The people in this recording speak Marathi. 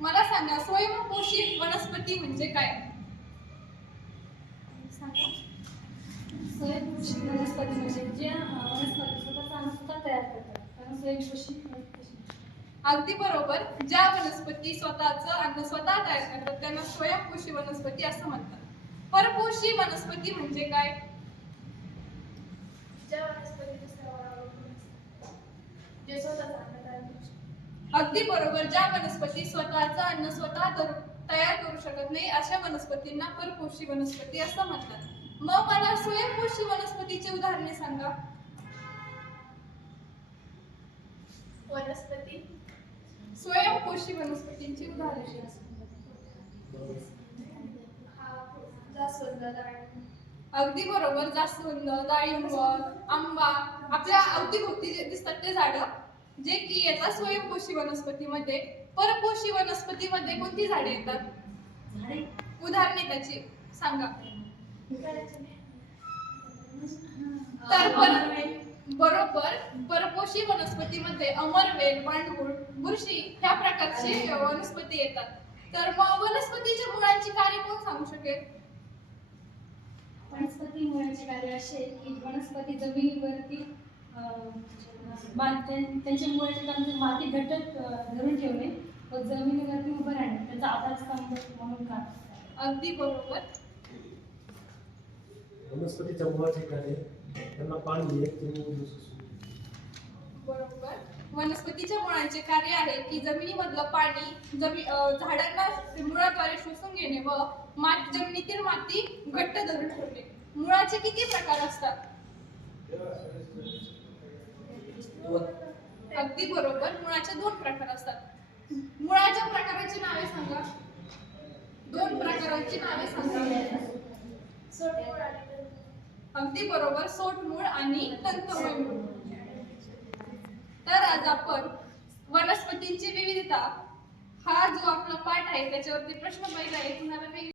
मला सांगा, स्वयंपोषी वनस्पती म्हणजे काय? स्वयंपोषी वनस्पती म्हणजे ज्या वनस्पती स्वतःचा अन्न स्वतः तयार करतात कारण स्वयंपोषी वनस्पती. अगदी बरोबर. ज्या वनस्पती स्वतःचं अन्न स्वतः तयार करतात त्यांना स्वयंपोषी वनस्पती असं म्हणतात. परपोषी वनस्पती म्हणजे काय? ज्या वनस्पती दुसऱ्यावर अवलंबून असतात, जे स्वतःचा अन्न तयार करू शकतात. अगदी बरोबर. ज्या वनस्पती स्वतःचं अन्न स्वतः तयार करू शकत नाही अशा वनस्पतींना परपोषी वनस्पती असं म्हणतात. मग मला स्वयंपोषी वनस्पतीची उदाहरणे सांगा. वनस्पती स्वयंपोषी वनस्पतींची उदाहरणे. जास्वंद, डाळिंब. अगदी बरोबर. जास्वंद, डाळिंब, आंबा आपल्या अवतीभोवती जे दिसतात ते झाडं जे की येतात स्वयंपोषी वनस्पतीमध्ये. परपोषी वनस्पतीमध्ये कोणती झाडे येतात? झाडे उदाहरणे त्याची सांगा. तर बरोबर. परपोषी वनस्पतीमध्ये अमरवेल, पांडुळ, बुरशी ह्या प्रकारचे वनस्पती येतात. तर मग वनस्पतीच्या मुळांची कार्य कोण सांगू शकेल? वनस्पती मुळाचे कार्य असे की वनस्पती जमिनीवरती त्यांच्या मुळाचे काम म्हणजे माती घट्ट धरून ठेवणे व जमिनीवरती उभं राहणे त्याचा आधारस्तंभ म्हणून काम करतात. अगदी बरोबर. वनस्पतीच्या मुळाचे कार्य त्यांना पाणी बरोबर. वनस्पतीच्या मुळांचे कार्य आहे की जमिनीमधलं पाणी झाडांना मुळाद्वारे शोषून घेणे व जमिनीतील माती घट्ट धरून ठेवणे. मुळाचे किती प्रकार असतात? अगदी बरोबर. मुळाचे 2 प्रकार असतात. मुळाच्या प्रकाराची नावे सांगा. 2 प्रकारांची नावे सांगा. अगदी बरोबर. सोटमूळ आणि तंतुमय मूळ. तर आज आपण वनस्पतींची विविधता हा जो आपला पाठ आहे त्याच्यावरती प्रश्न पाहिला आहे. तुम्हाला काही